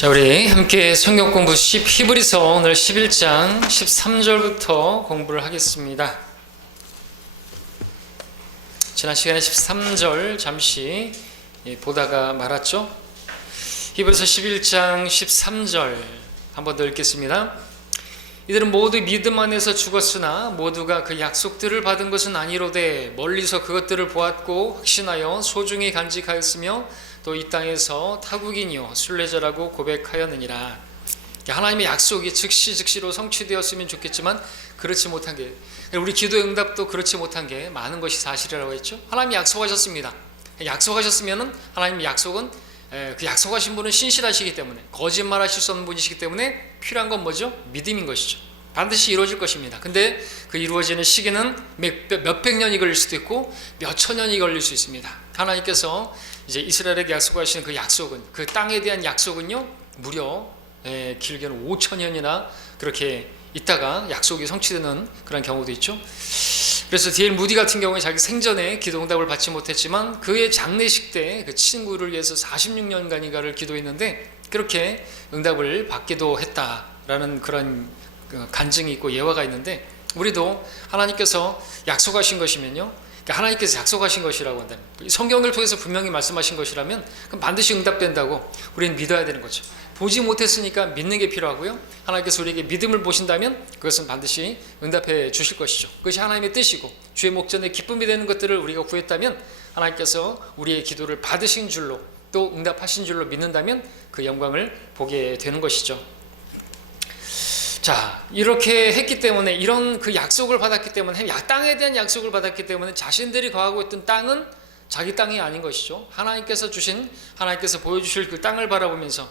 자, 우리 함께 성경 공부 히브리서 오늘 11장 13절부터 공부를 하겠습니다. 지난 시간에 13절 잠시 보다가 말았죠. 히브리서 11장 13절 한번 더 읽겠습니다. 이들은 모두 믿음 안에서 죽었으나 모두가 그 약속들을 받은 것은 아니로되 멀리서 그것들을 보았고 확신하여 소중히 간직하였으며 또 이 땅에서 타국인이요 순례자라고 고백하였느니라. 하나님의 약속이 즉시로 성취되었으면 좋겠지만 그렇지 못한 게, 우리 기도의 응답도 그렇지 못한 게 많은 것이 사실이라고 했죠. 하나님이 약속하셨습니다. 약속하셨으면 하나님의 약속은 그 약속하신 분은 신실하시기 때문에, 거짓말하실 수 없는 분이시기 때문에 필요한 건 뭐죠? 믿음인 것이죠. 반드시 이루어질 것입니다. 근데 그 이루어지는 시기는 몇백 년이 걸릴 수도 있고 몇천 년이 걸릴 수 있습니다. 하나님께서 이제 이스라엘에게 약속하신 그 약속은, 그 땅에 대한 약속은요 무려 길게는 5,000년이나 그렇게 있다가 약속이 성취되는 그런 경우도 있죠. 그래서 D.L. 무디 같은 경우에 자기 생전에 기도 응답을 받지 못했지만 그의 장례식 때 그 친구를 위해서 46년간인가를 기도했는데 그렇게 응답을 받기도 했다라는 그런 간증이 있고 예화가 있는데, 우리도 하나님께서 약속하신 것이면요, 하나님께서 약속하신 것이라고 한다면, 성경을 통해서 분명히 말씀하신 것이라면 그럼 반드시 응답된다고 우리는 믿어야 되는 거죠. 보지 못했으니까 믿는 게 필요하고요, 하나님께서 우리에게 믿음을 보신다면 그것은 반드시 응답해 주실 것이죠. 그것이 하나님의 뜻이고 주의 목전에 기쁨이 되는 것들을 우리가 구했다면 하나님께서 우리의 기도를 받으신 줄로 또 응답하신 줄로 믿는다면 그 영광을 보게 되는 것이죠. 자, 이렇게 했기 때문에, 이런 그 약속을 받았기 때문에, 땅에 대한 약속을 받았기 때문에 자신들이 거하고 있던 땅은 자기 땅이 아닌 것이죠. 하나님께서 주신, 하나님께서 보여주실 그 땅을 바라보면서,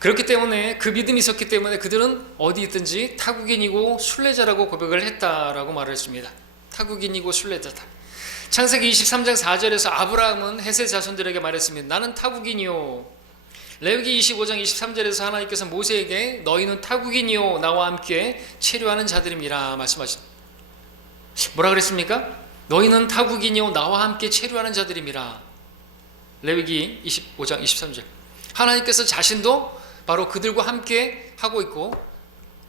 그렇기 때문에 그 믿음이 있었기 때문에 그들은 어디 있든지 타국인이고 순례자라고 고백을 했다라고 말을 했습니다. 타국인이고 순례자다. 창세기 23장 4절에서 아브라함은 헷의 자손들에게 말했습니다. 나는 타국인이요. 레위기 25장 23절에서 하나님께서 모세에게 너희는 타국인이요 나와 함께 체류하는 자들임이라 말씀하십니다. 뭐라 그랬습니까? 너희는 타국인이요 나와 함께 체류하는 자들임이라. 레위기 25장 23절. 하나님께서 자신도 바로 그들과 함께 하고 있고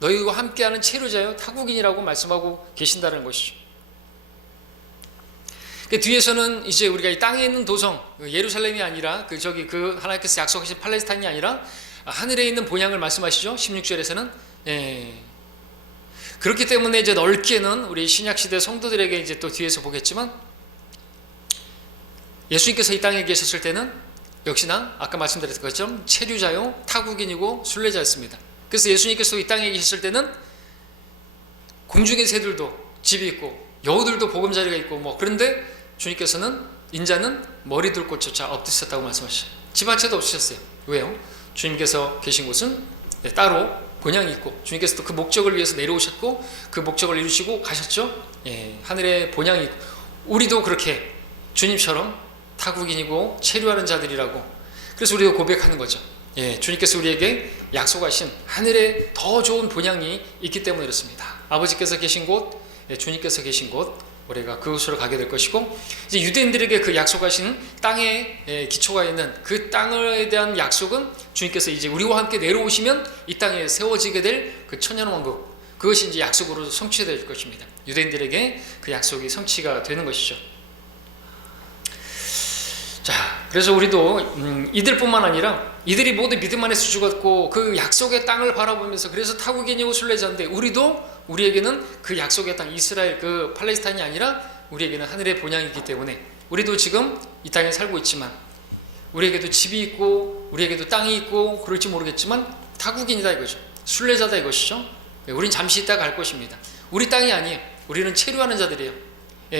너희와 함께하는 체류자요 타국인이라고 말씀하고 계신다는 것이죠. 그 뒤에서는 이제 우리가 이 땅에 있는 도성 예루살렘이 아니라 그 하나님께서 약속하신 팔레스타인이 아니라 하늘에 있는 본향을 말씀하시죠. 16절에서는. 그렇기 때문에 이제 넓게는 우리 신약시대 성도들에게 이제 또 뒤에서 보겠지만, 예수님께서 이 땅에 계셨을 때는 역시나 아까 말씀드렸던 것처럼 체류자요 타국인이고 순례자였습니다. 그래서 예수님께서 이 땅에 계셨을 때는 공중의 새들도 집이 있고 여우들도 보금자리가 있고 그런데 주님께서는 인자는 머리 둘 곳조차 없으셨다고 말씀하셨어요. 집 한 채도 없으셨어요. 왜요? 주님께서 계신 곳은 따로 본향이 있고 주님께서 또 그 목적을 위해서 내려오셨고 그 목적을 이루시고 가셨죠. 하늘에 본향이 있고, 우리도 그렇게 주님처럼 타국인이고 체류하는 자들이라고, 그래서 우리도 고백하는 거죠. 주님께서 우리에게 약속하신 하늘에 더 좋은 본향이 있기 때문에 그렇습니다. 아버지께서 계신 곳, 주님께서 계신 곳, 우리가 그곳으로 가게 될 것이고, 이제 유대인들에게 그 약속하신 땅에 기초가 있는 그 땅에 대한 약속은 주님께서 이제 우리와 함께 내려오시면 이 땅에 세워지게 될 그 천년왕국, 그것이 이제 약속으로 성취될 것입니다. 유대인들에게 그 약속이 성취가 되는 것이죠. 자, 그래서 우리도 이들뿐만 아니라 이들이 모두 믿음 안에서 죽었고 그 약속의 땅을 바라보면서, 그래서 타국인이고 순례자인데 우리에게는 그 약속의 땅 이스라엘 그 팔레스타인이 아니라 우리에게는 하늘의 본향이기 때문에 우리도 지금 이 땅에 살고 있지만 우리에게도 집이 있고 우리에게도 땅이 있고 그럴지 모르겠지만 타국인이다 이거죠. 순례자다 이것이죠. 우린 잠시 있다가 갈 것입니다. 우리 땅이 아니에요. 우리는 체류하는 자들이에요.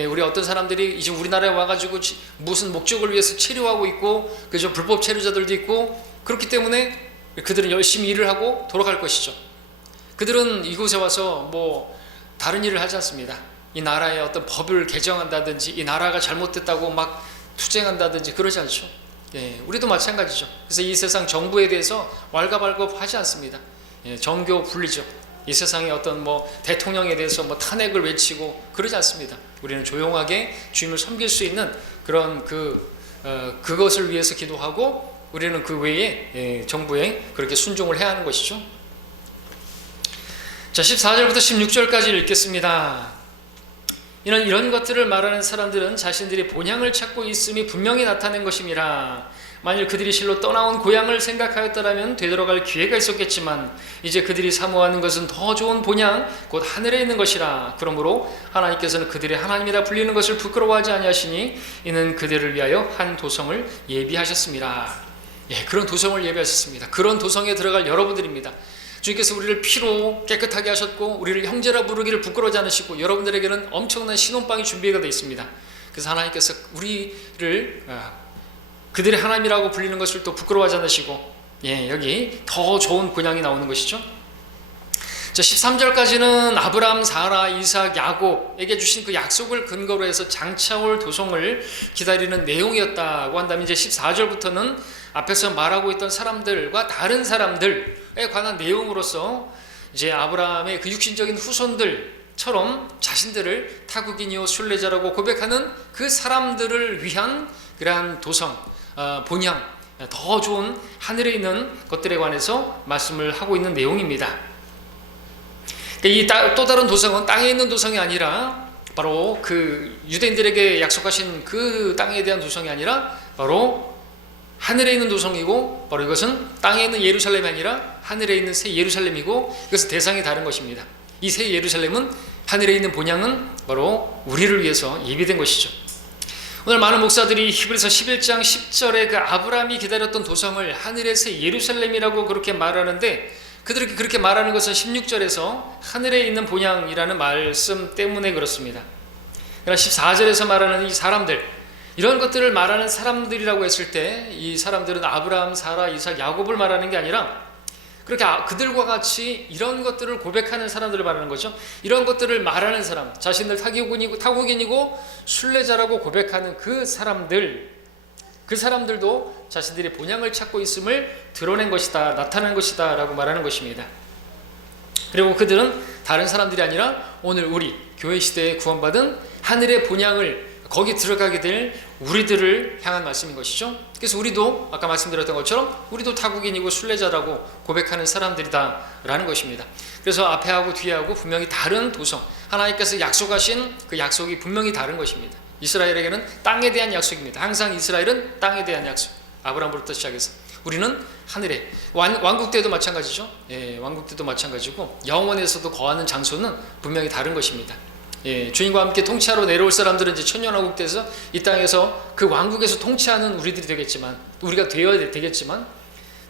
우리 어떤 사람들이 이제 우리나라에 와가지고 무슨 목적을 위해서 체류하고 있고, 그죠? 불법 체류자들도 있고, 그렇기 때문에 그들은 열심히 일을 하고 돌아갈 것이죠. 그들은 이곳에 와서 다른 일을 하지 않습니다. 이 나라의 어떤 법을 개정한다든지 이 나라가 잘못됐다고 막 투쟁한다든지 그러지 않죠. 우리도 마찬가지죠. 그래서 이 세상 정부에 대해서 왈가왈부 하지 않습니다. 정교 분리죠. 이 세상의 어떤 대통령에 대해서 탄핵을 외치고 그러지 않습니다. 우리는 조용하게 주님을 섬길 수 있는 그런 그것을 위해서 기도하고 우리는 그 외에 정부에 그렇게 순종을 해야 하는 것이죠. 자, 14절부터 16절까지 읽겠습니다. 이런 것들을 말하는 사람들은 자신들이 본향을 찾고 있음이 분명히 나타낸 것임이라. 만일 그들이 실로 떠나온 고향을 생각하였더라면 되돌아갈 기회가 있었겠지만 이제 그들이 사모하는 것은 더 좋은 본향 곧 하늘에 있는 것이라. 그러므로 하나님께서는 그들의 하나님이라 불리는 것을 부끄러워하지 아니하시니 이는 그들을 위하여 한 도성을 예비하셨습니다. 그런 도성을 예비하셨습니다. 그런 도성에 들어갈 여러분들입니다. 주님께서 우리를 피로 깨끗하게 하셨고 우리를 형제라 부르기를 부끄러워하지 않으시고 여러분들에게는 엄청난 신혼방이 준비가 되어 있습니다. 그래서 하나님께서 우리를 그들의 하나님이라고 불리는 것을 또 부끄러워하지 않으시고 여기 더 좋은 본향이 나오는 것이죠. 자, 13절까지는 아브라함, 사라, 이삭, 야곱에게 주신 그 약속을 근거로 해서 장차올 도성을 기다리는 내용이었다고 한다면 이제 14절부터는 앞에서 말하고 있던 사람들과 다른 사람들에 관한 내용으로서 이제 아브라함의 그 육신적인 후손들처럼 자신들을 타국인이요 순례자라고 고백하는 그 사람들을 위한 그러한 도성, 본향, 더 좋은 하늘에 있는 것들에 관해서 말씀을 하고 있는 내용입니다. 이 또 다른 도성은 땅에 있는 도성이 아니라 바로 그 유대인들에게 약속하신 그 땅에 대한 도성이 아니라 바로 하늘에 있는 도성이고, 바로 이것은 땅에 있는 예루살렘이 아니라 하늘에 있는 새 예루살렘이고, 그래서 대상이 다른 것입니다. 이 새 예루살렘은, 하늘에 있는 본향은 바로 우리를 위해서 예비된 것이죠. 오늘 많은 목사들이 히브리서 11장 10절에 그 아브라함이 기다렸던 도성을 하늘의 새 예루살렘이라고 그렇게 말하는데, 그들이 그렇게 말하는 것은 16절에서 하늘에 있는 본향이라는 말씀 때문에 그렇습니다. 그러나 14절에서 말하는 이 사람들, 이런 것들을 말하는 사람들이라고 했을 때 이 사람들은 아브라함, 사라, 이삭, 야곱을 말하는 게 아니라 그렇게 그들과 같이 이런 것들을 고백하는 사람들을 말하는 거죠. 이런 것들을 말하는 사람, 자신들 타국인이고 순례자라고 고백하는 그 사람들도 자신들이 본향을 찾고 있음을 드러낸 것이다, 나타난 것이다 라고 말하는 것입니다. 그리고 그들은 다른 사람들이 아니라 오늘 우리 교회 시대에 구원받은 하늘의 본향을, 거기 들어가게 될 우리들을 향한 말씀인 것이죠. 그래서 우리도 아까 말씀드렸던 것처럼 우리도 타국인이고 순례자라고 고백하는 사람들이다 라는 것입니다. 그래서 앞에하고 뒤에하고 분명히 다른 도성, 하나님께서 약속하신 그 약속이 분명히 다른 것입니다. 이스라엘에게는 땅에 대한 약속입니다. 항상 이스라엘은 땅에 대한 약속, 아브라함부터 시작해서 우리는 하늘에, 왕국 때도 마찬가지죠. 왕국 때도 마찬가지고 영원에서도 거하는 장소는 분명히 다른 것입니다. 주님과 함께 통치하러 내려올 사람들은 이제 천년왕국 때에서 이 땅에서 그 왕국에서 통치하는 우리들이 되겠지만, 우리가 되어야 되겠지만,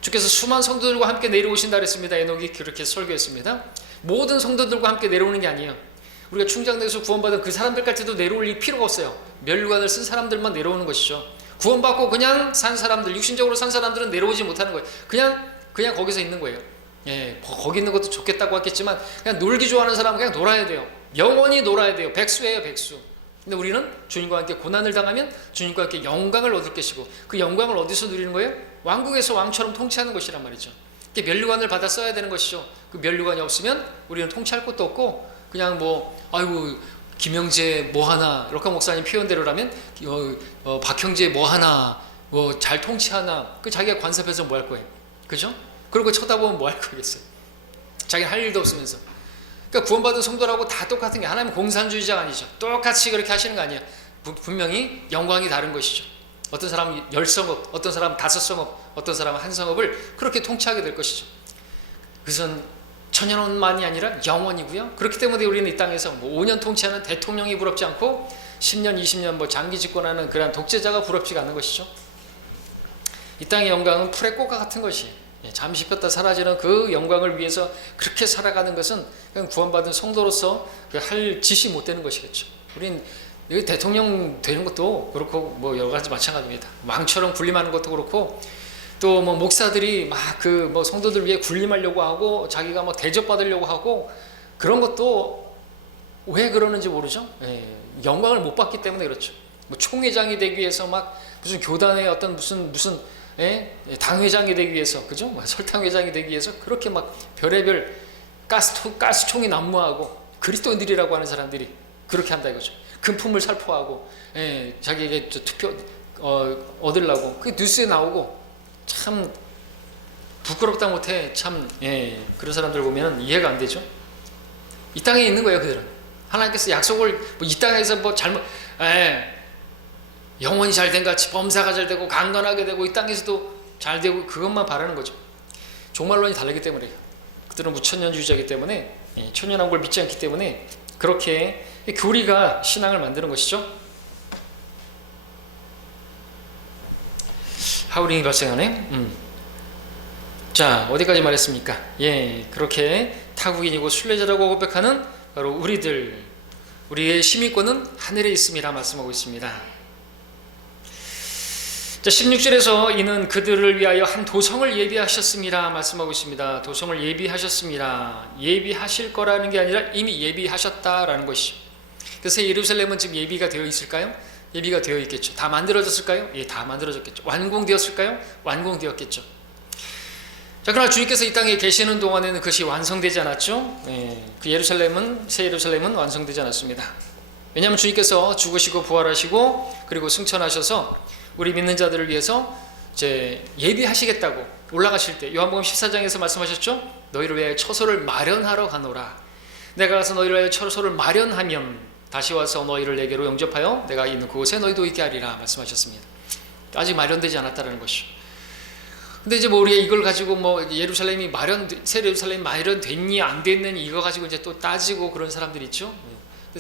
주께서 수많은 성도들과 함께 내려오신다 그랬습니다. 에녹이 그렇게 설교했습니다. 모든 성도들과 함께 내려오는 게 아니에요. 우리가 충장돼서 구원받은 그 사람들까지도 내려올 필요가 없어요. 멸류관을 쓴 사람들만 내려오는 것이죠. 구원받고 그냥 산 사람들, 육신적으로 산 사람들은 내려오지 못하는 거예요. 그냥 거기서 있는 거예요. 거기 있는 것도 좋겠다고 했겠지만 그냥 놀기 좋아하는 사람은 그냥 놀아야 돼요. 영원히 놀아야 돼요. 백수예요, 백수. 근데 우리는 주님과 함께 고난을 당하면 주님과 함께 영광을 얻을 것이고, 그 영광을 어디서 누리는 거예요? 왕국에서 왕처럼 통치하는 것이란 말이죠. 면류관을 받아 써야 되는 것이죠. 그 면류관이 없으면 우리는 통치할 것도 없고, 그냥 아이고 김영재 뭐하나, 럭카 목사님 표현대로라면 박형재 뭐하나, 잘 통치하나, 그 자기가 관섭해서 뭐 할 거예요? 그죠? 그러고 쳐다보면 뭐 할 거겠어요? 자기는 할 일도 없으면서. 그러니까 구원받은 성도라고 다 똑같은 게, 하나님 공산주의자가 아니죠. 똑같이 그렇게 하시는 거 아니에요. 분명히 영광이 다른 것이죠. 어떤 사람은 10성읍, 어떤 사람은 5성읍, 어떤 사람은 1성읍을 그렇게 통치하게 될 것이죠. 그것은 천년만이 아니라 영원이고요. 그렇기 때문에 우리는 이 땅에서 5년 통치하는 대통령이 부럽지 않고 10년, 20년 장기 집권하는 그런 독재자가 부럽지가 않는 것이죠. 이 땅의 영광은 풀의 꽃과 같은 것이, 잠시 폈다 사라지는 그 영광을 위해서 그렇게 살아가는 것은 그냥 구원받은 성도로서 할 짓이 못 되는 것이겠죠. 우린 여기 대통령 되는 것도 그렇고 여러 가지 마찬가지입니다. 왕처럼 군림하는 것도 그렇고, 또 목사들이 막 성도들 위해 군림하려고 하고 자기가 대접받으려고 하고, 그런 것도 왜 그러는지 모르죠. 영광을 못 받기 때문에 그렇죠. 총회장이 되기 위해서 무슨 교단의 어떤 무슨 당회장이 되기 위해서, 그죠? 설탕회장이 되기 위해서 그렇게 별의별 가스총이 난무하고, 그리스도인들이라고 하는 사람들이 그렇게 한다 이거죠. 금품을 살포하고 자기에게 투표 얻으려고, 그게 뉴스에 나오고, 참 부끄럽다 못해 참 그런 사람들 보면 이해가 안 되죠. 이 땅에 있는 거예요. 그들은 하나님께서 약속을 이 땅에서 잘못 영혼이 잘된 같이 범사가 잘 되고 강건하게 되고 이 땅에서도 잘 되고 그것만 바라는 거죠. 종말론이 다르기 때문에요. 그들은 무천년주의자이기 때문에 천년왕국을 믿지 않기 때문에 그렇게 교리가 신앙을 만드는 것이죠. 하울링이 발생하네. 자, 어디까지 말했습니까? 그렇게 타국인이고 순례자라고 고백하는 바로 우리의 시민권은 하늘에 있음이라 말씀하고 있습니다. 자, 16절에서 이는 그들을 위하여 한 도성을 예비하셨습니다 말씀하고 있습니다. 도성을 예비하셨습니다. 예비하실 거라는 게 아니라 이미 예비하셨다라는 것이죠. 그래서 예루살렘은 지금 예비가 되어 있을까요? 예비가 되어 있겠죠. 다 만들어졌을까요? 다 만들어졌겠죠. 완공되었을까요? 완공되었겠죠. 자, 그러나 주님께서 이 땅에 계시는 동안에는 그것이 완성되지 않았죠. 그 새 예루살렘은 완성되지 않았습니다. 왜냐하면 주님께서 죽으시고 부활하시고 그리고 승천하셔서 우리 믿는 자들을 위해서 이제 예비하시겠다고 올라가실 때 요한복음 14장에서 말씀하셨죠. 너희를 위해 처소를 마련하러 가노라. 내가 가서 너희를 위해 처소를 마련하면 다시 와서 너희를 내게로 영접하여 내가 있는 그곳에 너희도 있게 하리라 말씀하셨습니다. 아직 마련되지 않았다는 것이죠. 근데 이제 우리가 이걸 가지고 새 예루살렘이 마련됐니 안 됐느니 이거 가지고 이제 또 따지고 그런 사람들이 있죠.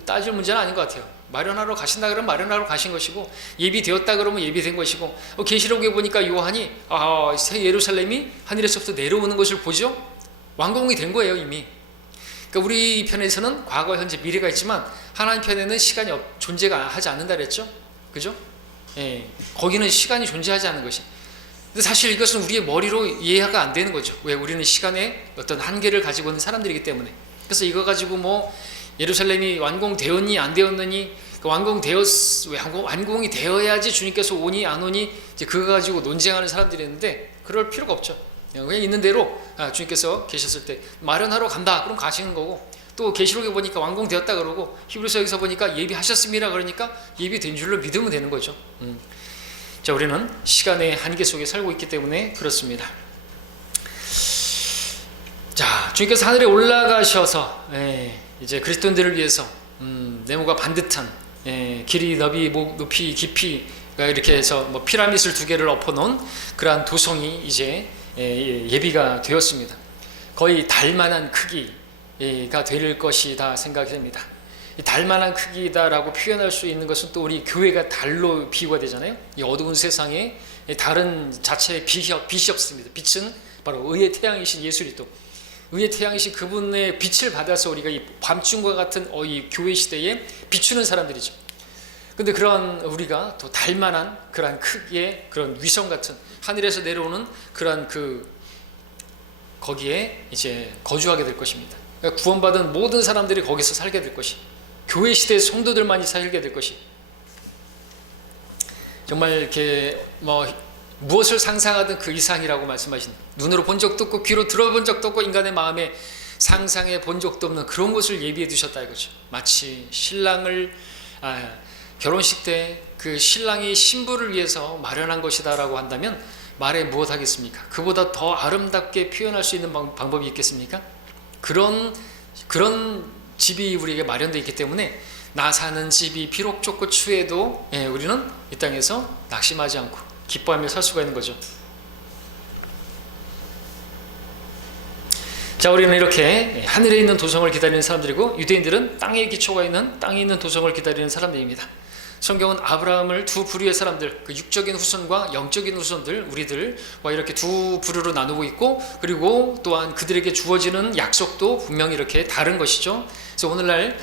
따질 문제는 아닌 것 같아요. 마련하러 가신다 그러면 마련하러 가신 것이고 예비되었다 그러면 예비된 것이고 계시록에 보니까 요한이 새 예루살렘이 하늘에서부터 내려오는 것을 보죠. 완공이 된 거예요 이미. 그러니까 우리 편에서는 과거, 현재, 미래가 있지만 하나님 편에는 시간이 존재가 하지 않는다 그랬죠. 그죠? 거기는 시간이 존재하지 않는 것이. 근데 사실 이것은 우리의 머리로 이해가 안 되는 거죠. 왜? 우리는 시간의 어떤 한계를 가지고 있는 사람들이기 때문에. 그래서 이거 가지고 예루살렘이 완공되었니 안 되었느니 완공이 되어야지 주님께서 오니 안 오니 이제 그거 가지고 논쟁하는 사람들이 있는데 그럴 필요가 없죠. 그냥 있는 대로 주님께서 계셨을 때 마련하러 간다 그럼 가시는 거고 또 계시록에 보니까 완공되었다 그러고 히브리서에서 보니까 예비하셨습니다 그러니까 예비된 줄로 믿으면 되는 거죠. 자, 우리는 시간의 한계 속에 살고 있기 때문에 그렇습니다. 자, 주님께서 하늘에 올라가셔서 이제 그리스도인들을 위해서 네모가 반듯한 길이 높이 깊이가 이렇게 해서 피라밋을 2개를 엎어놓은 그러한 도성이 이제 예비가 되었습니다. 거의 달만한 크기가 될 것이다 생각이 됩니다. 달만한 크기다라고 표현할 수 있는 것은 또 우리 교회가 달로 비유가 되잖아요. 이 어두운 세상에 달은 자체의 빛이 없습니다. 빛은 바로 의의 태양이신 예수 그리스도, 의의 태양이신 그분의 빛을 받아서 우리가 이 밤중과 같은 이 교회 시대에 비추는 사람들이죠. 근데 그런 우리가 또 달만한 그러한 크기의 그런 위성 같은 하늘에서 내려오는 그러한 거기에 이제 거주하게 될 것입니다. 그러니까 구원받은 모든 사람들이 거기서 살게 될 것이, 교회 시대의 성도들만이 살게 될 것이, 정말 이렇게 무엇을 상상하든 그 이상이라고 말씀하신, 눈으로 본 적도 없고 귀로 들어본 적도 없고 인간의 마음에 상상해 본 적도 없는 그런 것을 예비해 두셨다 이거죠. 마치 신랑을 결혼식 때 그 신랑이 신부를 위해서 마련한 것이다라고 한다면 말해 무엇 하겠습니까? 그보다 더 아름답게 표현할 수 있는 방법이 있겠습니까? 그런 집이 우리에게 마련되어 있기 때문에 나 사는 집이 비록 좁고 추해도 우리는 이 땅에서 낙심하지 않고 기뻐하며 살 수가 있는 거죠. 자, 우리는 이렇게 하늘에 있는 도성을 기다리는 사람들이고 유대인들은 땅에 기초가 있는 땅에 있는 도성을 기다리는 사람들입니다. 성경은 아브라함을 두 부류의 사람들, 그 육적인 후손과 영적인 후손들, 우리들과 이렇게 두 부류로 나누고 있고, 그리고 또한 그들에게 주어지는 약속도 분명히 이렇게 다른 것이죠. 그래서 오늘날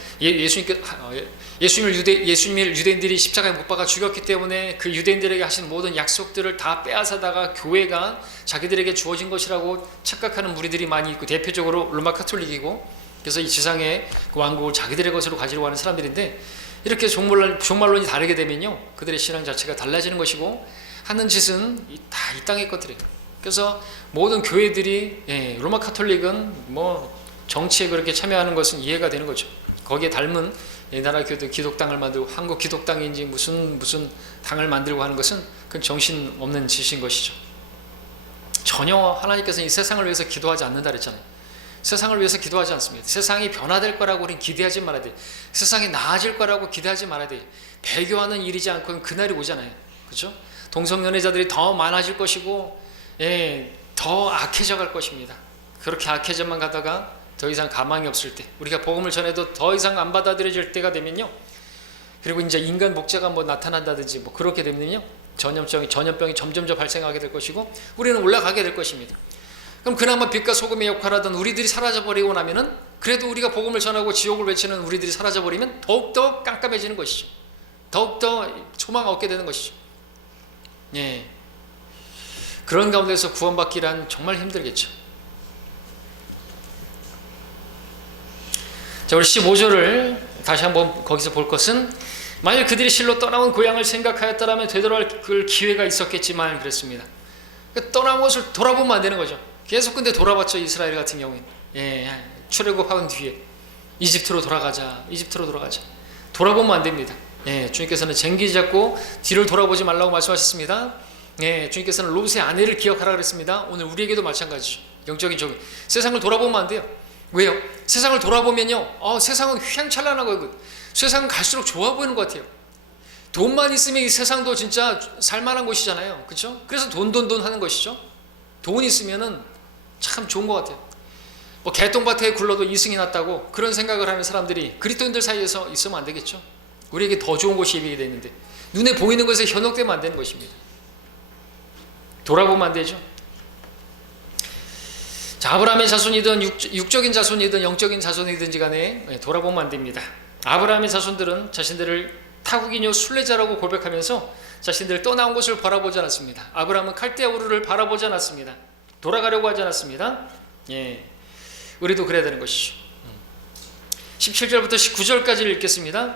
예수님을 유대인들이 십자가에 못 박아 죽였기 때문에 그 유대인들에게 하신 모든 약속들을 다 빼앗아다가 교회가 자기들에게 주어진 것이라고 착각하는 무리들이 많이 있고, 대표적으로 로마 카톨릭이고, 그래서 이 지상의 그 왕국을 자기들의 것으로 가지려고 하는 사람들인데, 이렇게 종말론이 다르게 되면요, 그들의 신앙 자체가 달라지는 것이고 하는 짓은 다 이 땅의 것들이에요. 그래서 모든 교회들이 로마 카톨릭은 정치에 그렇게 참여하는 것은 이해가 되는 거죠. 거기에 닮은 나라 교회도 기독당을 만들고 한국 기독당인지 무슨 당을 만들고 하는 것은 그건 정신 없는 짓인 것이죠. 전혀 하나님께서는 이 세상을 위해서 기도하지 않는다 그랬잖아요. 세상을 위해서 기도하지 않습니다. 세상이 변화될 거라고 우리는 기대하지 말아야 돼요. 세상이 나아질 거라고 기대하지 말아야 돼요. 배교하는 일이지 않고 그날이 오잖아요. 그렇죠? 동성연애자들이 더 많아질 것이고, 더 악해져 갈 것입니다. 그렇게 악해져만 가다가 더 이상 가망이 없을 때, 우리가 복음을 전해도 더 이상 안 받아들여질 때가 되면요, 그리고 이제 인간 목자가 나타난다든지 그렇게 되면요, 전염병이 점점 발생하게 될 것이고, 우리는 올라가게 될 것입니다. 그럼 그나마 빛과 소금의 역할하던 우리들이 사라져버리고 나면은, 그래도 우리가 복음을 전하고 지옥을 외치는 우리들이 사라져버리면 더욱더 깜깜해지는 것이죠. 더욱더 소망을 얻게 되는 것이죠. 그런 가운데서 구원받기란 정말 힘들겠죠. 자, 우리 15절을 다시 한번 거기서 볼 것은, 만일 그들이 실로 떠나온 고향을 생각하였더라면 되돌아갈 기회가 있었겠지만 그랬습니다. 떠나온 것을 돌아보면 안 되는 거죠. 계속 근데 돌아봤죠. 이스라엘 같은 경우에는 출애굽한 뒤에 이집트로 돌아가자, 돌아보면 안 됩니다. 주님께서는 쟁기 잡고 뒤를 돌아보지 말라고 말씀하셨습니다. 주님께서는 롯의 아내를 기억하라 그랬습니다. 오늘 우리에게도 마찬가지죠. 영적인 적용. 세상을 돌아보면 안 돼요. 왜요? 세상을 돌아보면요, 세상은 휘황찬란하고 세상은 갈수록 좋아 보이는 것 같아요. 돈만 있으면 이 세상도 진짜 살만한 곳이잖아요. 그렇죠? 그래서 돈 하는 것이죠. 돈 있으면은 참 좋은 것 같아요. 개똥밭에 굴러도 이승이 났다고 그런 생각을 하는 사람들이 그리스도인들 사이에서 있으면 안 되겠죠. 우리에게 더 좋은 곳이 예비되어 있는데 눈에 보이는 것에 현혹되면 안 되는 것입니다. 돌아보면 안 되죠. 자, 아브라함의 자손이든 육적인 자손이든 영적인 자손이든지 간에 돌아보면 안 됩니다. 아브라함의 자손들은 자신들을 타국이뇨 순례자라고 고백하면서 자신들 떠나온 곳을 바라보지 않았습니다. 아브라함은 칼데아 우르를 바라보지 않았습니다. 돌아가려고 하지 않았습니다. 우리도 그래야 되는 것이죠. 17절부터 19절까지 읽겠습니다.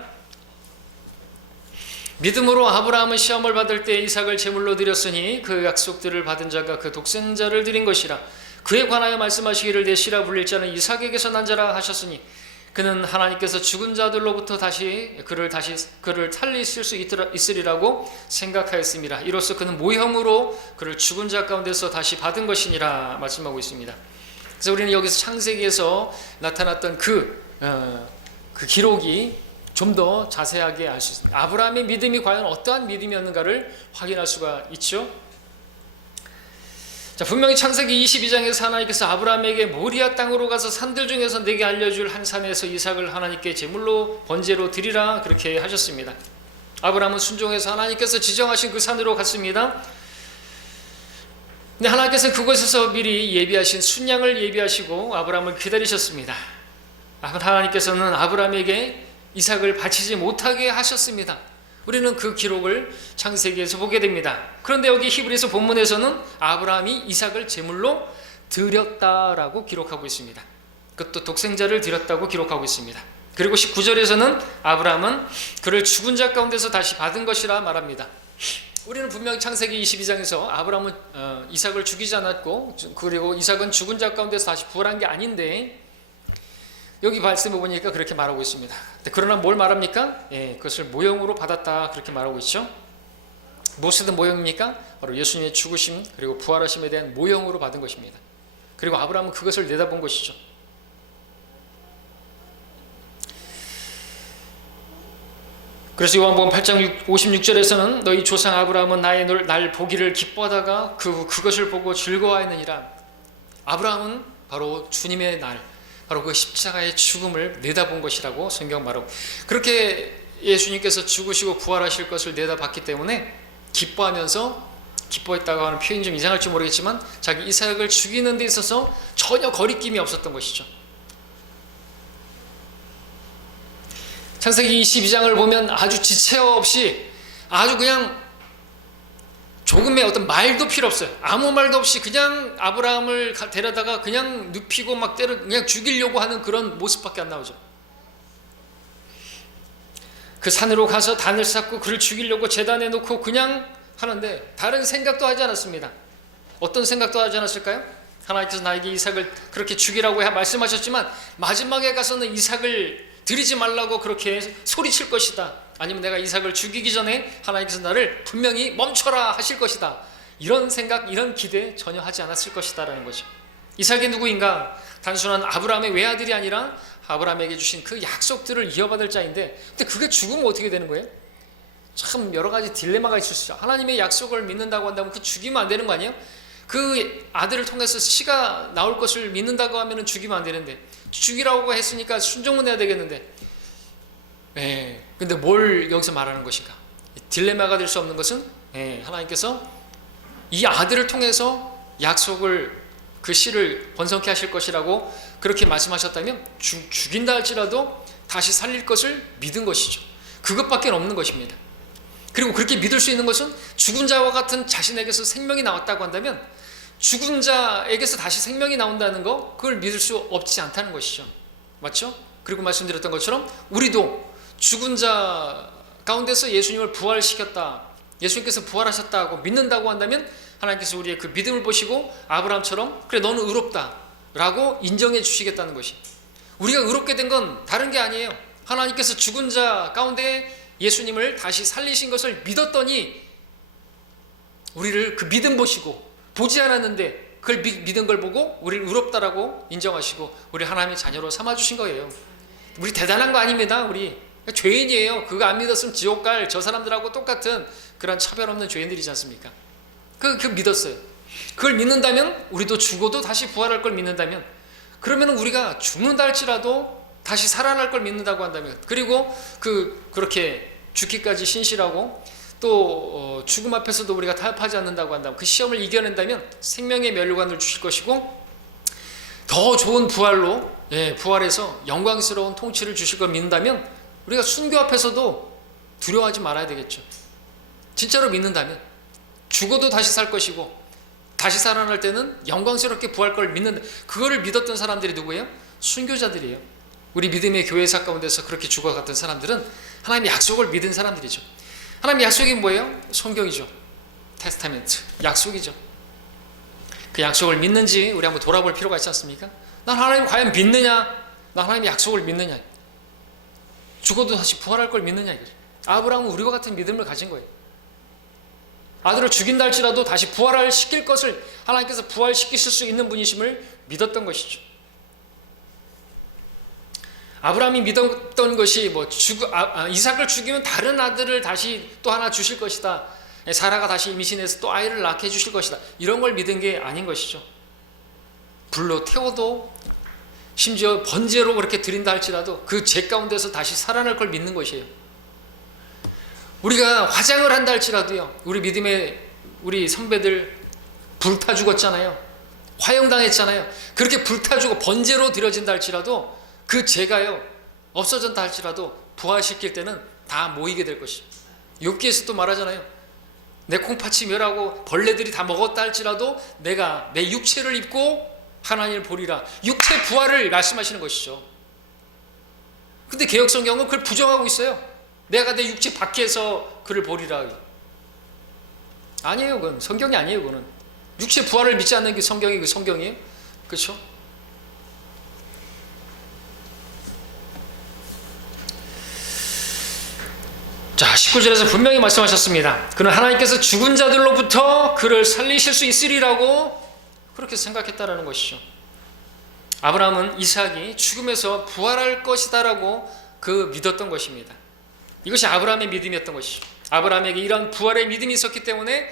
믿음으로 아브라함은 시험을 받을 때 이삭을 제물로 드렸으니 그 약속들을 받은 자가 그 독생자를 드린 것이라. 그에 관하여 말씀하시기를 내 씨라 불릴 자는 이삭에게서 난 자라 하셨으니 그는 하나님께서 죽은 자들로부터 그를 살리실 수 있으리라고 생각하였습니다. 이로써 그는 모형으로 그를 죽은 자 가운데서 다시 받은 것이니라 말씀하고 있습니다. 그래서 우리는 여기서 창세기에서 나타났던 그 기록이 좀 더 자세하게 알 수 있습니다. 아브라함의 믿음이 과연 어떠한 믿음이었는가를 확인할 수가 있죠. 자, 분명히 창세기 22장에서 하나님께서 아브라함에게 모리아 땅으로 가서 산들 중에서 내게 알려줄 한 산에서 이삭을 하나님께 제물로 번제로 드리라 그렇게 하셨습니다. 아브라함은 순종해서 하나님께서 지정하신 그 산으로 갔습니다. 근데 하나님께서는 그곳에서 미리 예비하신 순양을 예비하시고 아브라함을 기다리셨습니다. 하나님께서는 아브라함에게 이삭을 바치지 못하게 하셨습니다. 우리는 그 기록을 창세기에서 보게 됩니다. 그런데 여기 히브리서 본문에서는 아브라함이 이삭을 제물로 드렸다라고 기록하고 있습니다. 그것도 독생자를 드렸다고 기록하고 있습니다. 그리고 19절에서는 아브라함은 그를 죽은 자 가운데서 다시 받은 것이라 말합니다. 우리는 분명히 창세기 22장에서 아브라함은 이삭을 죽이지 않았고, 그리고 이삭은 죽은 자 가운데서 다시 부활한 게 아닌데, 여기 말씀해 보니까 그렇게 말하고 있습니다. 그러나 뭘 말합니까? 그것을 모형으로 받았다 그렇게 말하고 있죠. 무엇이든 모형입니까? 바로 예수님의 죽으심 그리고 부활하심에 대한 모형으로 받은 것입니다. 그리고 아브라함은 그것을 내다본 것이죠. 그래서 요한복음 8장 56절에서는 너희 조상 아브라함은 날 보기를 기뻐하다가 그것을 보고 즐거워하느니라. 아브라함은 바로 주님의 날, 바로 그 십자가의 죽음을 내다본 것이라고 성경 말하고, 그렇게 예수님께서 죽으시고 부활하실 것을 내다봤기 때문에 기뻐했다고 하는 표현이 좀 이상할지 모르겠지만 자기 이삭을 죽이는 데 있어서 전혀 거리낌이 없었던 것이죠. 창세기 22장을 보면 아주 지체 없이 아주 그냥 조금의 어떤 말도 필요 없어요. 아무 말도 없이 그냥 아브라함을 데려다가 그냥 눕히고 막 그냥 죽이려고 하는 그런 모습밖에 안 나오죠. 그 산으로 가서 단을 쌓고 그를 죽이려고 제단에 놓고 그냥 하는데 다른 생각도 하지 않았습니다. 어떤 생각도 하지 않았을까요? 하나님께서 나에게 이삭을 그렇게 죽이라고 말씀하셨지만 마지막에 가서는 이삭을 드리지 말라고 그렇게 소리칠 것이다. 아니면 내가 이삭을 죽이기 전에 하나님께서 나를 분명히 멈춰라 하실 것이다. 이런 생각, 이런 기대 전혀 하지 않았을 것이다라는 거죠. 이삭이 누구인가? 단순한 아브라함의 외아들이 아니라 아브라함에게 주신 그 약속들을 이어받을 자인데, 근데 그게 죽으면 어떻게 되는 거예요? 참 여러 가지 딜레마가 있을 수 있어요. 하나님의 약속을 믿는다고 한다면 그 죽이면 안 되는 거 아니에요? 그 아들을 통해서 씨가 나올 것을 믿는다고 하면 죽이면 안 되는데, 죽이라고 했으니까 순종은 해야 되겠는데, 근데 뭘 여기서 말하는 것인가? 딜레마가 될 수 없는 것은 하나님께서 이 아들을 통해서 약속을, 그 씨를 번성케 하실 것이라고 그렇게 말씀하셨다면 죽인다 할지라도 다시 살릴 것을 믿은 것이죠. 그것밖에 없는 것입니다. 그리고 그렇게 믿을 수 있는 것은 죽은 자와 같은 자신에게서 생명이 나왔다고 한다면 죽은 자에게서 다시 생명이 나온다는 거, 그걸 믿을 수 없지 않다는 것이죠. 맞죠? 그리고 말씀드렸던 것처럼 우리도 죽은 자 가운데서 예수님을 부활시켰다, 예수님께서 부활하셨다고 믿는다고 한다면 하나님께서 우리의 그 믿음을 보시고 아브라함처럼 그래 너는 의롭다 라고 인정해 주시겠다는 것이, 우리가 의롭게 된 건 다른 게 아니에요. 하나님께서 죽은 자 가운데 예수님을 다시 살리신 것을 믿었더니 우리를 그 믿음 보시고, 보지 않았는데 그걸 믿은 걸 보고 우리를 의롭다라고 인정하시고 우리 하나님의 자녀로 삼아주신 거예요. 우리 대단한 거 아닙니다. 우리 죄인이에요. 그거 안 믿었으면 지옥 갈 저 사람들하고 똑같은 그런 차별 없는 죄인들이지 않습니까? 그 믿었어요. 그걸 믿는다면, 우리도 죽어도 다시 부활할 걸 믿는다면, 그러면 우리가 죽는다 할지라도 다시 살아날 걸 믿는다고 한다면, 그리고 그렇게 죽기까지 신실하고 또 죽음 앞에서도 우리가 타협하지 않는다고 한다면, 그 시험을 이겨낸다면 생명의 멸류관을 주실 것이고 더 좋은 부활로, 부활해서 영광스러운 통치를 주실 걸 믿는다면 우리가 순교 앞에서도 두려워하지 말아야 되겠죠. 진짜로 믿는다면 죽어도 다시 살 것이고 다시 살아날 때는 영광스럽게 부활할 걸 믿는다. 그거를 믿었던 사람들이 누구예요? 순교자들이에요. 우리 믿음의 교회사 가운데서 그렇게 죽어갔던 사람들은 하나님의 약속을 믿은 사람들이죠. 하나님의 약속이 뭐예요? 성경이죠. 테스타멘트, 약속이죠. 그 약속을 믿는지 우리 한번 돌아볼 필요가 있지 않습니까? 난 하나님 과연 믿느냐? 난 하나님의 약속을 믿느냐? 죽어도 다시 부활할 걸 믿느냐? 이거죠. 아브라함은 우리와 같은 믿음을 가진 거예요. 아들을 죽인다 할지라도 다시 부활을 시킬 것을 하나님께서 부활시키실 수 있는 분이심을 믿었던 것이죠. 아브라함이 믿었던 것이 이삭을 죽이면 다른 아들을 다시 또 하나 주실 것이다, 사라가 다시 임신해서 또 아이를 낳게 해주실 것이다, 이런 걸 믿은 게 아닌 것이죠. 불로 태워도, 심지어 번제로 그렇게 드린다 할지라도 그 죄 가운데서 다시 살아날 걸 믿는 것이에요. 우리가 화장을 한다 할지라도요, 우리 믿음의 우리 선배들 불타 죽었잖아요. 화형당했잖아요. 그렇게 불타 죽어 번제로 드려진다 할지라도 그 죄가요 없어졌다 할지라도 부활시킬 때는 다 모이게 될 것이죠. 욥기에서 또 말하잖아요. 내 콩팥이 멸하고 벌레들이 다 먹었다 할지라도 내가 내 육체를 입고 하나님을 보리라. 육체 부활을 말씀하시는 것이죠. 근데 개역성경은 그걸 부정하고 있어요. 내가 내 육체 밖에서 그를 보리라. 아니에요. 그건 성경이 아니에요. 그거는 육체 부활을 믿지 않는 게 성경이 그 성경이에요. 그렇죠? 자, 19절에서 분명히 말씀하셨습니다. 그는 하나님께서 죽은 자들로부터 그를 살리실 수 있으리라고 그렇게 생각했다라는 것이죠. 아브라함은 이삭이 죽음에서 부활할 것이다라고 믿었던 것입니다. 이것이 아브라함의 믿음이었던 것이죠. 아브라함에게 이런 부활의 믿음이 있었기 때문에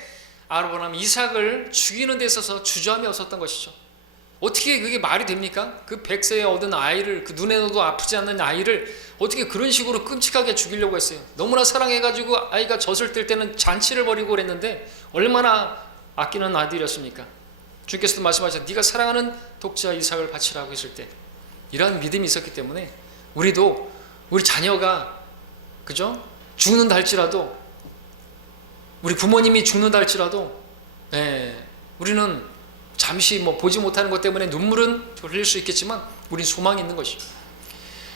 아브라함은 이삭을 죽이는 데 있어서 주저함이 없었던 것이죠. 어떻게 그게 말이 됩니까? 그 100세에 얻은 아이를, 그 눈에도 아프지 않는 아이를 어떻게 그런 식으로 끔찍하게 죽이려고 했어요. 너무나 사랑해가지고 아이가 젖을 뗄 때는 잔치를 벌이고 그랬는데 얼마나 아끼는 아들이었습니까? 주께서도 말씀하셨죠. 네가 사랑하는 독자 이삭을 바치라고 했을 때 이러한 믿음이 있었기 때문에 우리도 우리 자녀가 그죠? 죽는다 할지라도, 우리 부모님이 죽는다 할지라도, 우리는 잠시 보지 못하는 것 때문에 눈물은 흘릴 수 있겠지만 우린 소망이 있는 것이죠.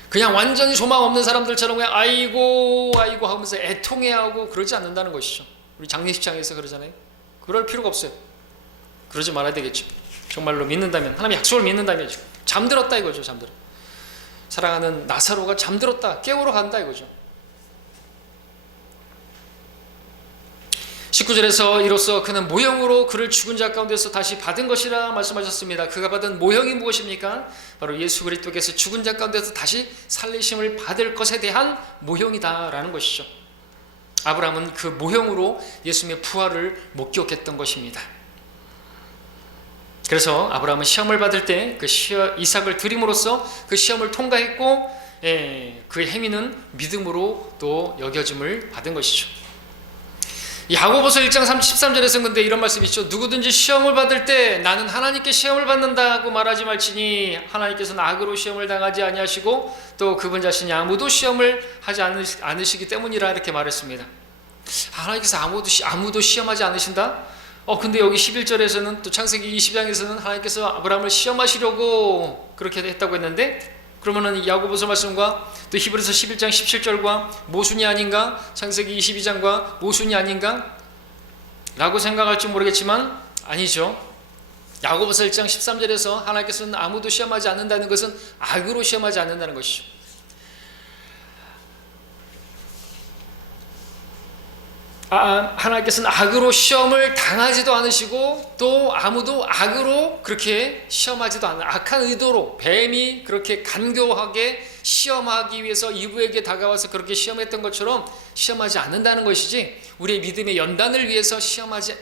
그냥 완전히 소망 없는 사람들처럼 그냥 아이고 아이고 하면서 애통해하고 그러지 않는다는 것이죠. 우리 장례식장에서 그러잖아요. 그럴 필요가 없어요. 그러지 말아야 되겠죠. 정말로 믿는다면, 하나님의 약속을 믿는다면 잠들었다 이거죠. 잠들어. 사랑하는 나사로가 잠들었다, 깨우러 간다 이거죠. 19절에서 이로써 그는 모형으로 그를 죽은 자 가운데서 다시 받은 것이라 말씀하셨습니다. 그가 받은 모형이 무엇입니까? 바로 예수 그리스도께서 죽은 자 가운데서 다시 살리심을 받을 것에 대한 모형이다라는 것이죠. 아브라함은 그 모형으로 예수님의 부활을 목격했던 것입니다. 그래서 아브라함은 시험을 받을 때 그 이삭을 드림으로써 그 시험을 통과했고, 그 행위는 믿음으로 또 여겨짐을 받은 것이죠. 야고보서 1장 13절에서는 근데 이런 말씀이 있죠. 누구든지 시험을 받을 때 나는 하나님께 시험을 받는다고 말하지 말지니 하나님께서는 악으로 시험을 당하지 아니하시고 또 그분 자신이 아무도 시험을 하지 않으시기 때문이라 이렇게 말했습니다. 하나님께서 아무도 시험하지 않으신다? 근데 여기 11절에서는 또 창세기 20장에서는 하나님께서 아브라함을 시험하시려고 그렇게 했다고 했는데, 그러면은 야고보서 말씀과 또 히브리서 11장 17절과 모순이 아닌가? 창세기 22장과 모순이 아닌가? 라고 생각할지 모르겠지만 아니죠. 야고보서 1장 13절에서 하나님께서는 아무도 시험하지 않는다는 것은 악으로 시험하지 않는다는 것이죠. 하나님께서는 악으로 시험을 당하지도 않으시고 또 아무도 악으로 그렇게 시험하지도 않아요. 악한 의도로 뱀이 그렇게 간교하게 시험하기 위해서 이브에게 다가와서 그렇게 시험했던 것처럼 시험하지 않는다는 것이지, 우리의 믿음의 연단을 위해서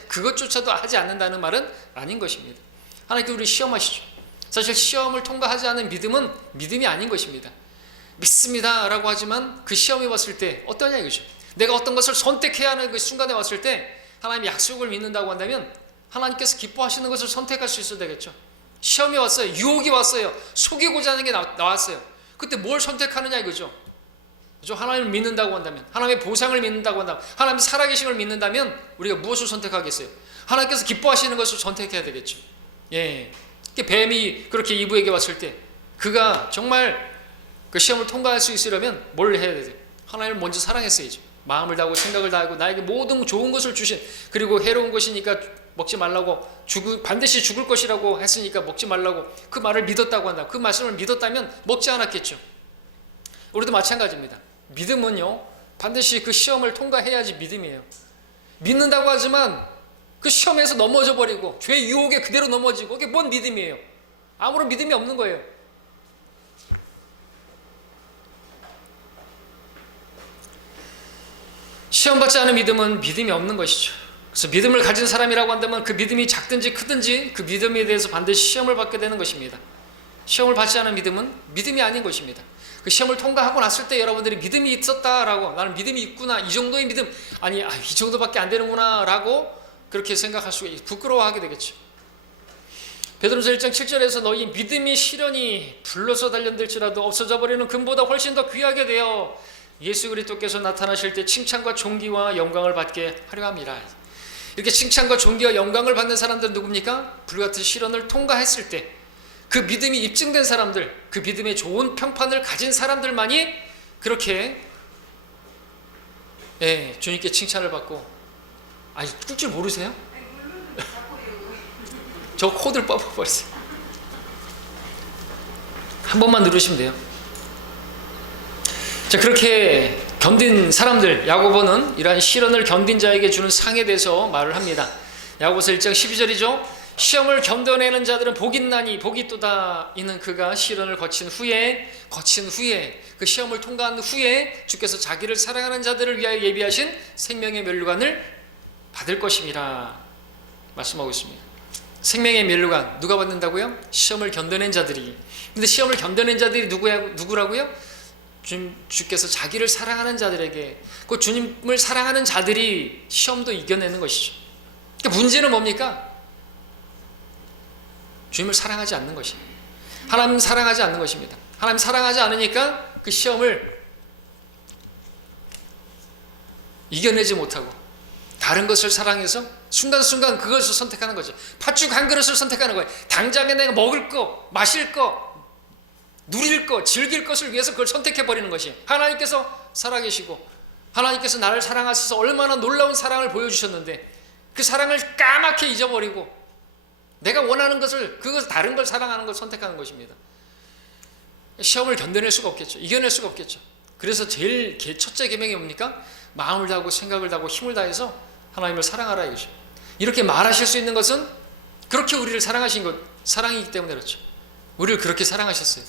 그것조차도 하지 않는다는 말은 아닌 것입니다. 하나님께서 우리를 시험하시죠. 사실 시험을 통과하지 않은 믿음은 믿음이 아닌 것입니다. 믿습니다 라고 하지만 그 시험이 왔을 때 어떠냐 이거죠. 내가 어떤 것을 선택해야 하는 그 순간에 왔을 때 하나님의 약속을 믿는다고 한다면 하나님께서 기뻐하시는 것을 선택할 수 있어야 되겠죠. 시험이 왔어요. 유혹이 왔어요. 속이고자 하는 게 나왔어요. 그때 뭘 선택하느냐 이거죠. 하나님을 믿는다고 한다면, 하나님의 보상을 믿는다고 한다면, 하나님의 살아계심을 믿는다면 우리가 무엇을 선택하겠어요? 하나님께서 기뻐하시는 것을 선택해야 되겠죠. 뱀이 그렇게 이브에게 왔을 때 그가 정말 그 시험을 통과할 수 있으려면 뭘 해야 되죠? 하나님을 먼저 사랑했어야죠. 마음을 다하고 생각을 다하고 나에게 모든 좋은 것을 주신, 그리고 해로운 것이니까 먹지 말라고, 반드시 죽을 것이라고 했으니까 먹지 말라고 그 말을 믿었다고 한다. 그 말씀을 믿었다면 먹지 않았겠죠. 우리도 마찬가지입니다. 믿음은요 반드시 그 시험을 통과해야지 믿음이에요. 믿는다고 하지만 그 시험에서 넘어져 버리고 죄의 유혹에 그대로 넘어지고, 그게 뭔 믿음이에요? 아무런 믿음이 없는 거예요. 시험받지 않은 믿음은 믿음이 없는 것이죠. 그래서 믿음을 가진 사람이라고 한다면 그 믿음이 작든지 크든지 그 믿음에 대해서 반드시 시험을 받게 되는 것입니다. 시험을 받지 않은 믿음은 믿음이 아닌 것입니다. 그 시험을 통과하고 났을 때 여러분들이 믿음이 있었다라고, 나는 믿음이 있구나, 이 정도의 믿음, 이 정도밖에 안 되는구나 라고 그렇게 생각할 수가 있고 부끄러워하게 되겠죠. 베드로서 1장 7절에서 너희 믿음이 시련이 불러서 단련될지라도 없어져 버리는 금보다 훨씬 더 귀하게 되어 예수 그리스도께서 나타나실 때 칭찬과 존귀와 영광을 받게 하려 함이라. 이렇게 칭찬과 존귀와 영광을 받는 사람들은 누굽니까? 불같은 시련을 통과했을 때 그 믿음이 입증된 사람들, 그 믿음의 좋은 평판을 가진 사람들만이 그렇게 주님께 칭찬을 받고, 끌 줄 모르세요? 저 코드를 뽑아버렸어요. 한 번만 누르시면 돼요. 자, 그렇게 견딘 사람들, 야고보는 이러한 시련을 견딘 자에게 주는 상에 대해서 말을 합니다. 야고보서 1장 12절이죠. 시험을 견뎌내는 자들은 복이 있나니 복이 또다. 이는 그가 시련을 거친 후에 그 시험을 통과한 후에 주께서 자기를 사랑하는 자들을 위하여 예비하신 생명의 면류관을 받을 것임이라 말씀하고 있습니다. 생명의 면류관 누가 받는다고요? 시험을 견뎌낸 자들이. 근데 시험을 견뎌낸 자들이 누구라고요? 주께서 자기를 사랑하는 자들에게, 그 주님을 사랑하는 자들이 시험도 이겨내는 것이죠. 그러니까 문제는 뭡니까? 주님을 사랑하지 않는 것이에요. 하나님 사랑하지 않는 것입니다. 하나님 사랑하지 않으니까 그 시험을 이겨내지 못하고 다른 것을 사랑해서 순간순간 그것을 선택하는 거죠. 팥죽 한 그릇을 선택하는 거예요. 당장에 내가 먹을 거, 마실 거, 누릴 것, 즐길 것을 위해서 그걸 선택해버리는 것이, 하나님께서 살아계시고 하나님께서 나를 사랑하셔서 얼마나 놀라운 사랑을 보여주셨는데 그 사랑을 까맣게 잊어버리고 내가 원하는 것을, 다른 걸 사랑하는 걸 선택하는 것입니다. 시험을 견뎌낼 수가 없겠죠. 이겨낼 수가 없겠죠. 그래서 제일 첫째 계명이 뭡니까? 마음을 다하고 생각을 다하고 힘을 다해서 하나님을 사랑하라 이거죠. 이렇게 말하실 수 있는 것은 그렇게 우리를 사랑하신 것, 사랑이기 때문에 그렇죠. 우리를 그렇게 사랑하셨어요.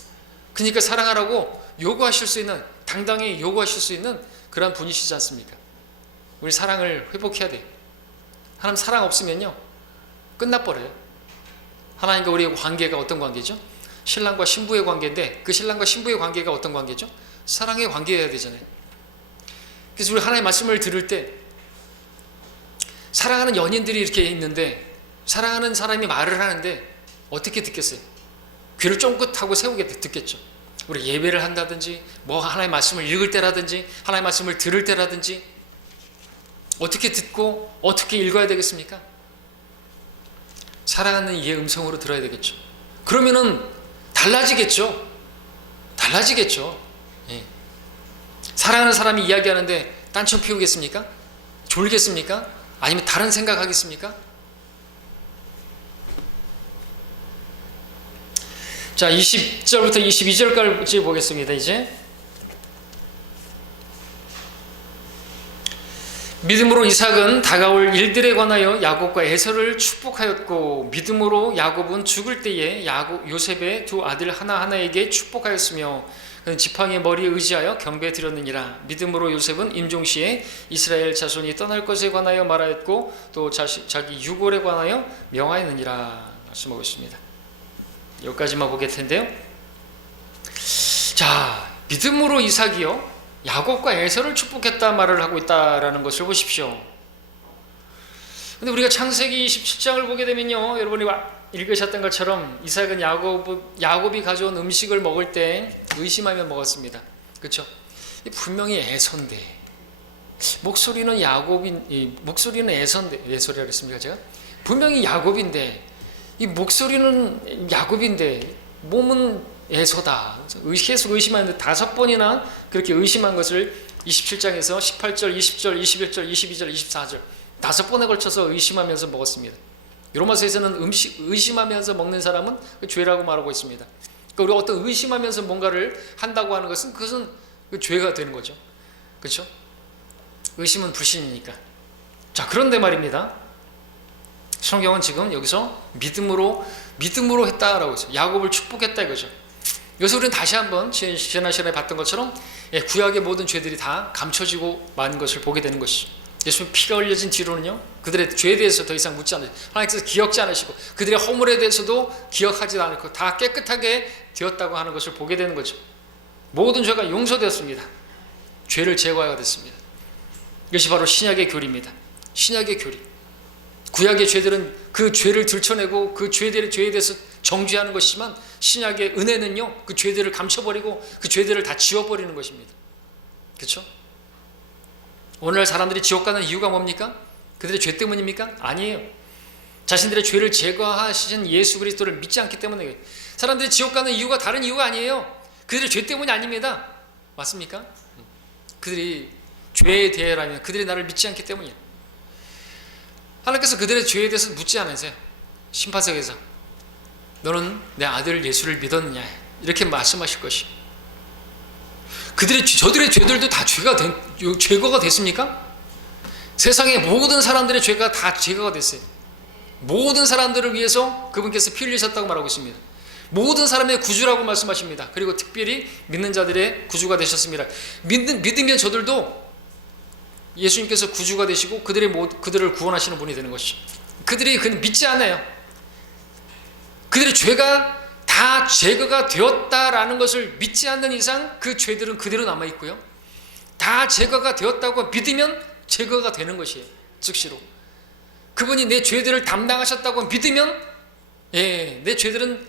그러니까 사랑하라고 요구하실 수 있는, 당당히 요구하실 수 있는 그런 분이시지 않습니까? 우리 사랑을 회복해야 돼요. 하나님 사랑 없으면요 끝나버려요. 하나님과 우리의 관계가 어떤 관계죠? 신랑과 신부의 관계인데 그 신랑과 신부의 관계가 어떤 관계죠? 사랑의 관계여야 되잖아요. 그래서 우리 하나님의 말씀을 들을 때 사랑하는 연인들이 이렇게 있는데 사랑하는 사람이 말을 하는데 어떻게 듣겠어요? 귀를 쫑긋하고 세우게 듣겠죠. 우리 예배를 한다든지 뭐 하나님의 말씀을 읽을 때라든지 하나님의 말씀을 들을 때라든지 어떻게 듣고 어떻게 읽어야 되겠습니까? 사랑하는 이의 음성으로 들어야 되겠죠. 그러면은 달라지겠죠. 예. 사랑하는 사람이 이야기하는데 딴청 피우겠습니까? 졸겠습니까? 아니면 다른 생각하겠습니까? 자, 20절부터 22절까지 보겠습니다. 이제 믿음으로 이삭은 다가올 일들에 관하여 야곱과 에서를 축복하였고 믿음으로 야곱은 죽을 때에 요셉의 두 아들 하나하나에게 축복하였으며 그는 지팡이의 머리에 의지하여 경배에 드렸느니라. 믿음으로 요셉은 임종시에 이스라엘 자손이 떠날 것에 관하여 말하였고 또 자기 유골에 관하여 명하였느니라. 말씀하고 있습니다. 여기까지만 보게 텐데요. 자, 믿음으로 이삭이요 야곱과 에서를 축복했다 말을 하고 있다라는 것을 보십시오. 근데 우리가 창세기 27장을 보게 되면요, 여러분이 읽으셨던 것처럼 이삭은 야곱이 가져온 음식을 먹을 때 의심하며 먹었습니다. 그렇죠? 분명히 에서인데 목소리는 에서리라 그랬습니까? 제가 분명히 야곱인데 이 목소리는 야곱인데 몸은 에서다. 계속 의심하는데 5번이나 그렇게 의심한 것을 27장에서 18절, 20절, 21절, 22절, 24절 5번에 걸쳐서 의심하면서 먹었습니다. 로마서에서는 의심하면서 먹는 사람은 죄라고 말하고 있습니다. 그러니까 우리가 어떤 의심하면서 뭔가를 한다고 하는 것은 그것은 죄가 되는 거죠. 그렇죠? 의심은 불신이니까. 자, 그런데 말입니다. 성경은 지금 여기서 믿음으로 했다라고 했어요. 야곱을 축복했다 이거죠. 여기서 우리는 다시 한번 지난 시간에 봤던 것처럼 구약의 모든 죄들이 다 감춰지고 만 것을 보게 되는 것이죠. 예수님 피가 흘려진 뒤로는요 그들의 죄에 대해서 더 이상 묻지 않으시고 하나님께서 기억지 않으시고 그들의 허물에 대해서도 기억하지 않고 다 깨끗하게 되었다고 하는 것을 보게 되는 거죠. 모든 죄가 용서되었습니다. 죄를 제거하게 됐습니다. 이것이 바로 신약의 교리입니다. 신약의 교리. 구약의 죄들은 그 죄를 들춰내고 그 죄에 대해서 정죄하는 것이지만 신약의 은혜는요 그 죄들을 감춰버리고 그 죄들을 다 지워버리는 것입니다. 그렇죠? 오늘날 사람들이 지옥 가는 이유가 뭡니까? 그들의 죄 때문입니까? 아니에요. 자신들의 죄를 제거하신 예수 그리스도를 믿지 않기 때문에 사람들이 지옥 가는 이유가 다른 이유가 아니에요. 그들의 죄 때문이 아닙니다. 맞습니까? 그들이 죄에 대해라면 그들이 나를 믿지 않기 때문이에요. 하나님께서 그들의 죄에 대해서 묻지 않으세요. 심판석에서 너는 내 아들 예수를 믿었느냐 이렇게 말씀하실 것이. 저들의 죄들도 다 제거가 됐습니까? 세상의 모든 사람들의 죄가 다 제거가 됐어요. 모든 사람들을 위해서 그분께서 피 흘리셨다고 말하고 있습니다. 모든 사람의 구주라고 말씀하십니다. 그리고 특별히 믿는 자들의 구주가 되셨습니다. 믿으면 저들도 예수님께서 구주가 되시고 그들을 구원하시는 분이 되는 것이죠. 그들이 믿지 않아요. 그들의 죄가 다 제거가 되었다라는 것을 믿지 않는 이상 그 죄들은 그대로 남아있고요. 다 제거가 되었다고 믿으면 제거가 되는 것이에요. 즉시로. 그분이 내 죄들을 담당하셨다고 믿으면 내 죄들은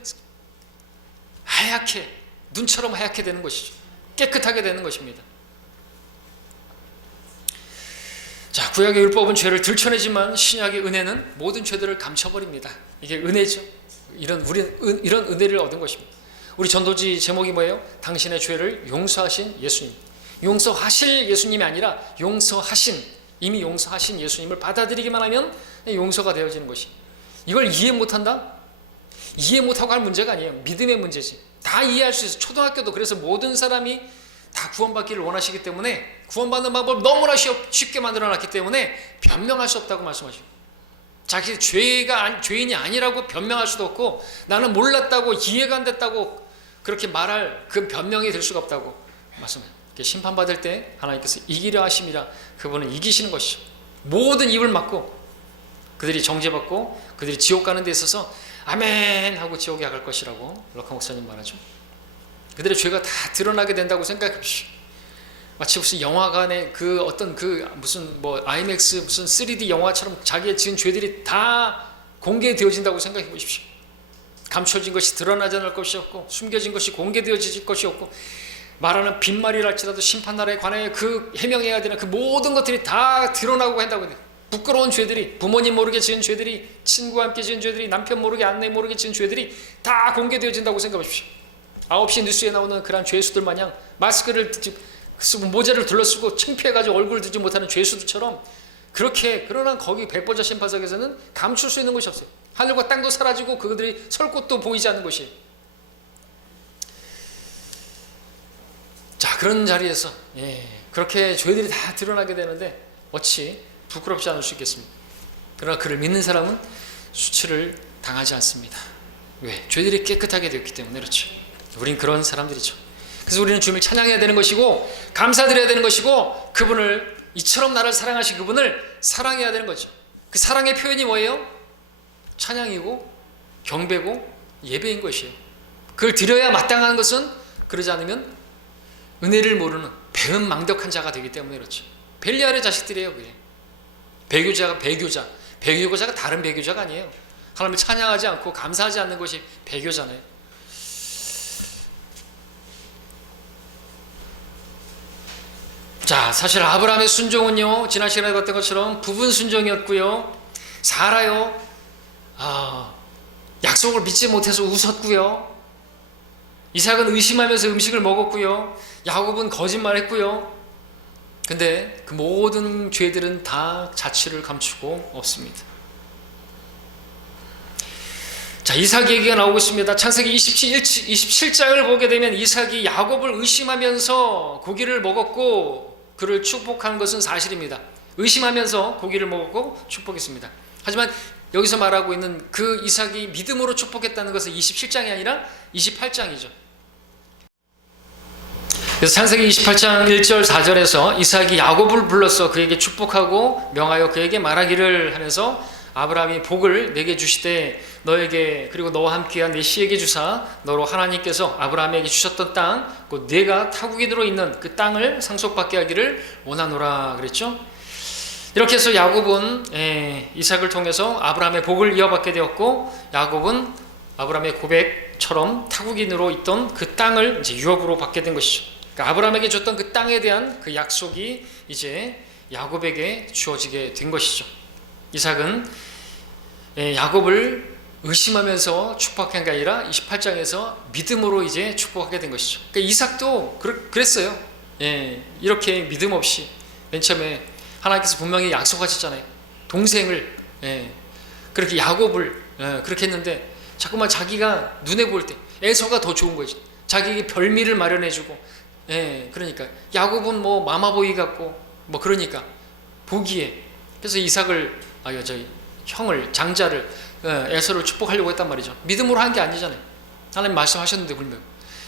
하얗게 눈처럼 하얗게 되는 것이죠. 깨끗하게 되는 것입니다. 자, 구약의 율법은 죄를 들춰내지만 신약의 은혜는 모든 죄들을 감춰버립니다. 이게 은혜죠. 이런 은혜를 얻은 것입니다. 우리 전도지 제목이 뭐예요? 당신의 죄를 용서하신 예수님. 용서하실 예수님이 아니라 이미 용서하신 예수님을 받아들이기만 하면 용서가 되어지는 것이. 이걸 이해 못한다? 이해 못하고 할 문제가 아니에요. 믿음의 문제지. 다 이해할 수 있어요. 초등학교도 그래서 모든 사람이 다 구원받기를 원하시기 때문에 구원받는 방법을 너무나 쉽게 만들어놨기 때문에 변명할 수 없다고 말씀하시고, 자기 죄인이 아니라고 변명할 수도 없고, 나는 몰랐다고 이해가 안 됐다고 그렇게 말할 그 변명이 될 수가 없다고 말씀해요. 심판받을 때 하나님께서 이기려 하심이라, 그분은 이기시는 것이죠. 모든 입을 막고 그들이 정죄받고 그들이 지옥 가는 데 있어서 아멘 하고 지옥에 갈 것이라고 럭커 목사님 말하죠. 그들의 죄가 다 드러나게 된다고 생각해 보십시오. 마치 무슨 영화관에 무슨 IMAX 무슨 3D 영화처럼 자기의 지은 죄들이 다 공개되어진다고 생각해 보십시오. 감춰진 것이 드러나지 않을 것이 없고, 숨겨진 것이 공개되어질 것이 없고, 말하는 빈말이랄지라도 심판날에 관하여 그 해명해야 되는 그 모든 것들이 다 드러나고 한다고 해요. 부끄러운 죄들이, 부모님 모르게 지은 죄들이, 친구와 함께 지은 죄들이, 남편 모르게 아내 모르게 지은 죄들이 다 공개되어진다고 생각하십시오. 9시 뉴스에 나오는 그런 죄수들 마냥 마스크를 쓰고 모자를 둘러쓰고 창피해가지고 얼굴 들지 못하는 죄수들처럼, 그렇게, 그러나 거기 백보자 심판석에서는 감출 수 있는 것이 없어요. 하늘과 땅도 사라지고 그들이 설 곳도 보이지 않는 것이에요. 자, 그런 자리에서 그렇게 죄들이 다 드러나게 되는데 어찌 부끄럽지 않을 수 있겠습니까? 그러나 그를 믿는 사람은 수치를 당하지 않습니다. 왜? 죄들이 깨끗하게 되었기 때문에. 그렇죠. 우린 그런 사람들이죠. 그래서 우리는 주님을 찬양해야 되는 것이고, 감사드려야 되는 것이고, 그분을, 이처럼 나를 사랑하신 그분을 사랑해야 되는 거죠. 그 사랑의 표현이 뭐예요? 찬양이고 경배고 예배인 것이에요. 그걸 드려야 마땅한 것은, 그러지 않으면 은혜를 모르는 배은망덕한 자가 되기 때문에 그렇죠. 벨리알의 자식들이에요. 그게 배교자가 다른 배교자가 아니에요. 하나님을 찬양하지 않고 감사하지 않는 것이 배교잖아요. 자, 사실 아브라함의 순종은요, 지난 시간에 봤던 것처럼 부분 순종이었고요. 사라요, 약속을 믿지 못해서 웃었고요. 이삭은 의심하면서 음식을 먹었고요. 야곱은 거짓말했고요. 근데 그 모든 죄들은 다 자취를 감추고 없습니다. 자, 이삭 얘기가 나오고 있습니다. 창세기 27장을 보게 되면 이삭이 야곱을 의심하면서 고기를 먹었고 그를 축복한 것은 사실입니다. 의심하면서 고기를 먹었고 축복했습니다. 하지만 여기서 말하고 있는 그 이삭이 믿음으로 축복했다는 것은 27장이 아니라 28장이죠. 그래서 창세기 28장 1절 4절에서 이삭이 야곱을 불러서 그에게 축복하고 명하여 그에게 말하기를 하면서, 아브라함이 복을 내게 주시되 너에게 그리고 너와 함께한 내 씨에게 주사 너로 하나님께서 아브라함에게 주셨던 땅 곧 네가 타국인으로 있는 그 땅을 상속받게 하기를 원하노라 그랬죠. 이렇게 해서 야곱은 이삭을 통해서 아브라함의 복을 이어받게 되었고, 야곱은 아브라함의 고백처럼 타국인으로 있던 그 땅을 이제 유업으로 받게 된 것이죠. 그러니까 아브라함에게 줬던 그 땅에 대한 그 약속이 이제 야곱에게 주어지게 된 것이죠. 이삭은 야곱을 의심하면서 축복한 게 아니라 28장에서 믿음으로 이제 축복하게 된 것이죠. 그러니까 이삭도 그랬어요. 이렇게 믿음 없이 맨 처음에 하나님께서 분명히 약속하셨잖아요. 동생을 그렇게 야곱을 그렇게 했는데 자꾸만 자기가 눈에 보일 때 에서가 더 좋은 거지. 자기에게 별미를 마련해주고, 그러니까 야곱은 뭐 마마보이 같고 뭐 그러니까 보기에, 그래서 이삭을 형을 장자를 에서를 축복하려고 했단 말이죠. 믿음으로 한 게 아니잖아요. 하나님 말씀하셨는데 불명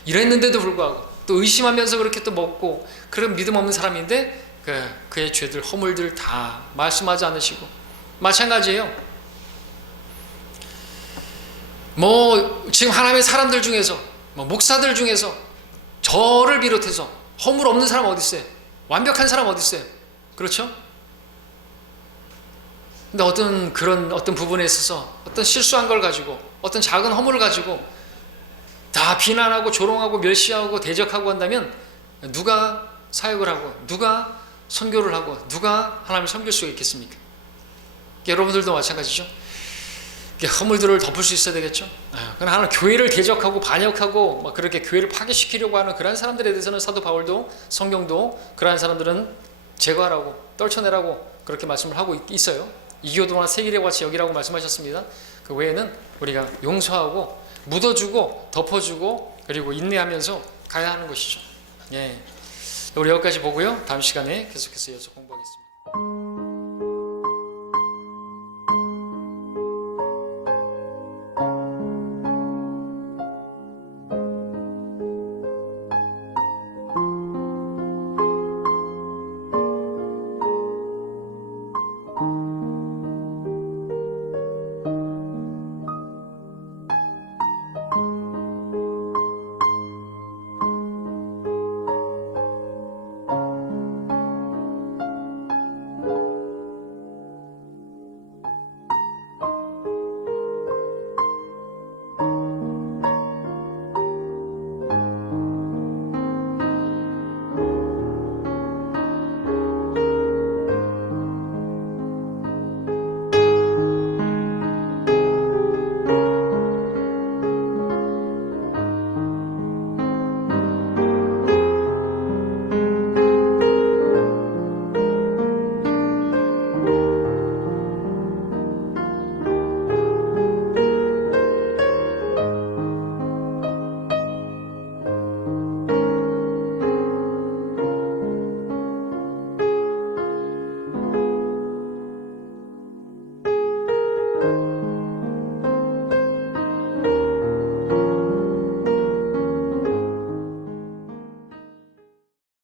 이랬는데도 불구하고 또 의심하면서 그렇게 또 먹고, 그런 믿음 없는 사람인데 그의 죄들 허물들 다 말씀하지 않으시고. 마찬가지예요. 뭐 지금 하나님의 사람들 중에서 목사들 중에서 저를 비롯해서 허물 없는 사람 어디 있어요? 완벽한 사람 어디 있어요? 그렇죠? 근데 어떤 부분에 있어서 어떤 실수한 걸 가지고, 어떤 작은 허물을 가지고 다 비난하고 조롱하고 멸시하고 대적하고 한다면 누가 사역을 하고 누가 선교를 하고 누가 하나님을 섬길 수가 있겠습니까? 여러분들도 마찬가지죠. 허물들을 덮을 수 있어야 되겠죠. 그러나 하나님 교회를 대적하고 반역하고 막 그렇게 교회를 파괴시키려고 하는 그런 사람들에 대해서는 사도 바울도 성경도 그러한 사람들은 제거하라고 떨쳐내라고 그렇게 말씀을 하고 있어요. 이교도나 세일의 같이 여기라고 말씀하셨습니다. 그 외에는 우리가 용서하고 묻어주고 덮어주고 그리고 인내하면서 가야 하는 것이죠. 우리 여기까지 보고요. 다음 시간에 계속해서 여쭤